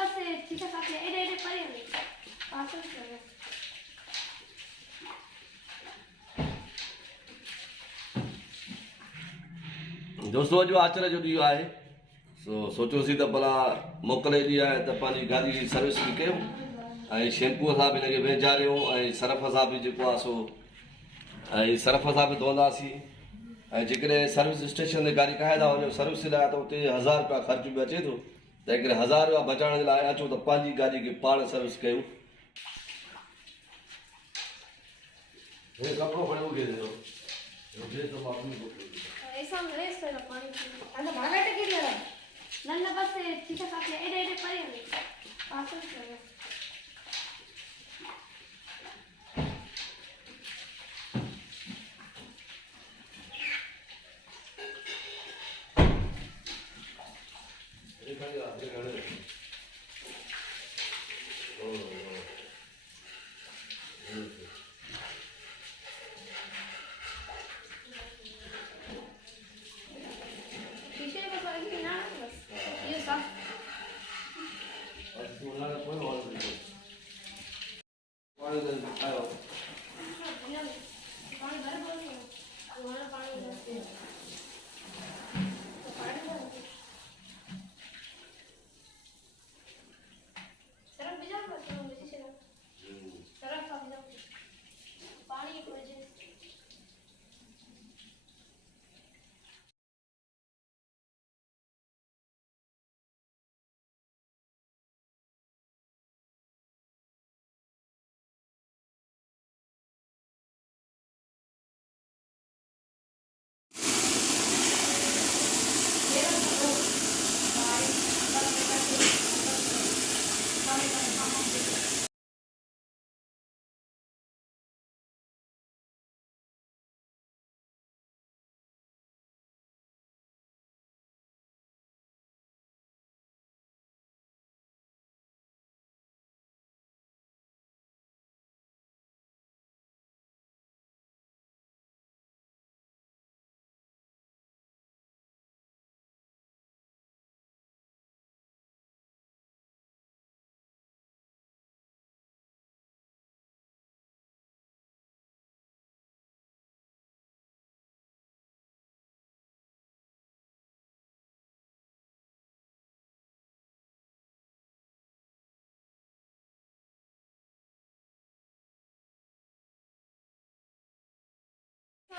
પાસે ચીકા સાથે એડે એડે પડી ને પાછળ કરે दोस्तों जो आचर जो ॾींहुं आहे सोचियोसीं त भला मोकल ॾींहुं आहे त पंहिंजी गाॾी जी सर्विस बि कयूं ऐं शैम्पूअ सां बि हिनखे वेझारियूं ऐं सरफ सां बि जेको आहे सो ऐं सरफ सां बि धोईंदासीं ऐं जेकॾहिं सर्विस स्टेशन ते गाॾी काए था वञो सर्विस लाइ त उते 1000 रुपया ख़र्च बि अचे थो त हिकिड़े 1000 रुपया बचाइण जे लाइ अचो त पंहिंजी गाॾी खे पाण सर्विस कयूं। हे कपिड़ो खणी उगे ॾियो ऐसा रेस है पानी अंदर भागा टिके ले नन्ना बस चीका साथे एडे एडे पड़ी ने पाछळ करे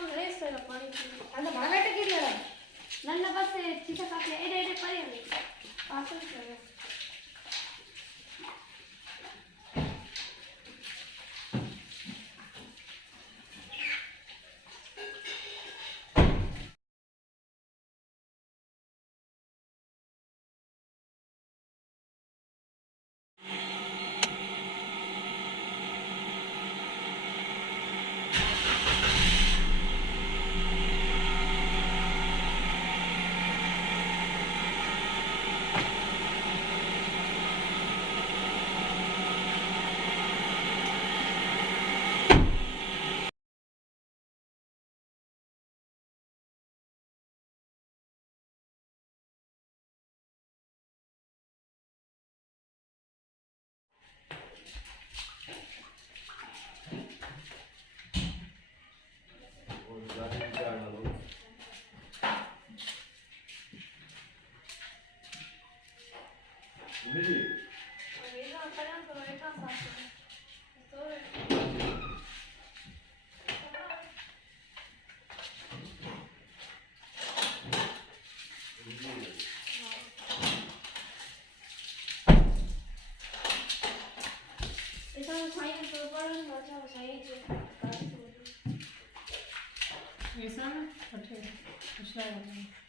रेस है पानी अंदर भागा टिके ले नन्ना बस चीका साथे एडे एडे पड़ी ने पाछळ करे ऐसा ना अच्छा अच्छा